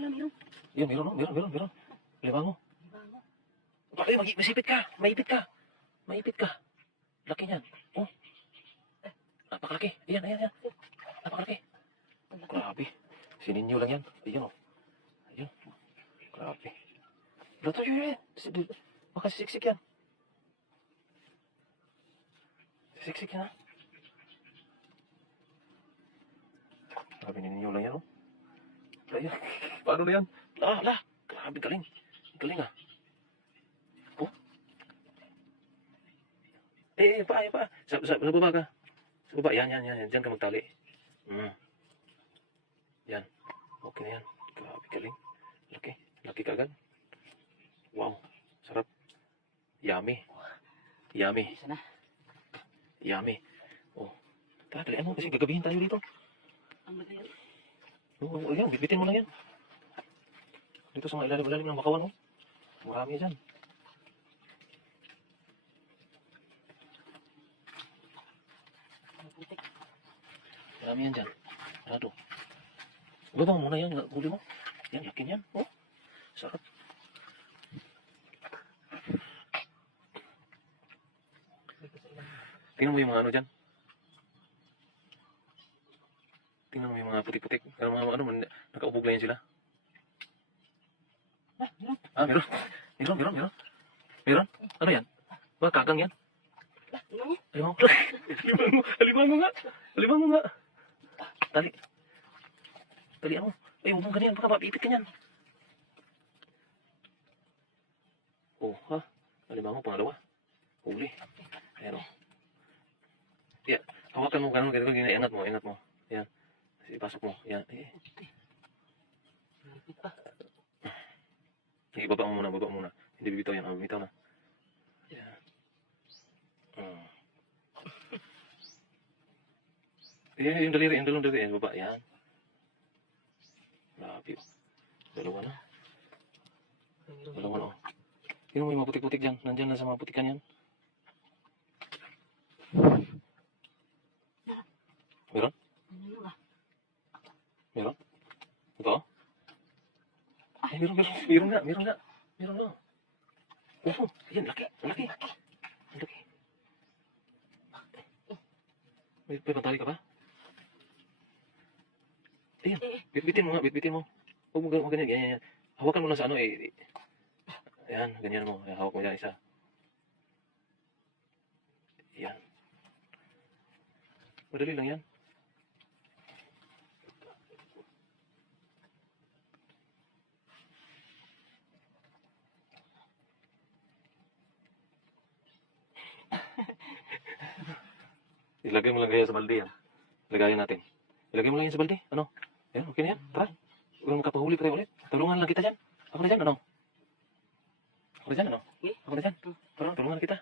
meron. Yun, meron. Libango. Bakit, masipit ka. Maipit ka. Laki niyan. Oh. Napakalaki. Ayan. Napakalaki. Grabe. Sininyo lang yan. Ayun, oh. Ayun. Grabe. Luto yun. Baka sisiksik yan. Sisiksik yan, ha? Grabe, nininyo lang yan, oh. Ayun. Paano na yan? Grabe, galing. Galing, ah. Oh. Pa. Sa baba ka. Sa baba, yan. Diyan ka magtali. Yan. Okay na yan. Grabe, galing. Laki kagad. Wow. Sarap. Yummy. Isa na. Yummy. Oh. Tara, dalian mo kasi gagabihin tayo dito. Ang laki yan. Oo, yan. Bitbitin mo lang yan. Dito sa mga ilalim ng bakawan, oh. Marami dyan. Putik. Marami yan dyan. Rado. Babang muna yan. Huli mo. Yan, laki yan. Oh. Sarap. Tingnan mo yung mga ano dyan. Tingnan mo yung mga putik-putik. Mga ano, nakaubog lang yan sila. Meron. Meron? Ano yan? Ba, kagang yan? Alimango nga. Tali mo. Ay, huwag mong ganyan. Baka mapipit ka yan. Oh, ha? Alimango, pangalawa. Huli. Ayan, oh. Yan. Hawakan mo ganun. Ingat mo. Yan. Ipasok mo. Yan. Baba mo muna. Hindi bibitaw yan. Bibitaw na. Yan. Yung daliri. Yan, baba. Yan. Grabe. Dalawa na, oh. Tingnan mo yung mga putik-putik dyan. Nandyan na sa mga putikan yan. Meron? Meron? Ito? Ay, meron nga. Oh, yan, laki. May pantali ka ba? Ayan, bitbitin mo. Huwag mo ganyan. Hawakan mo lang sa ano, eh. Ayan, ganyan mo. Ayan, hawak mo dyan isa. Ayan. Madali lang yan. Ilagay mo lang ganyan sa balde yan. Ilagayin natin. Ilagay mo lang yan sa balde. Ano? Ayan, okay na yan. Tara. Huwag makapahuli pa tayo ulit. Tulungan lang kita dyan. Ako na dyan, ano? Tara, tulungan kita.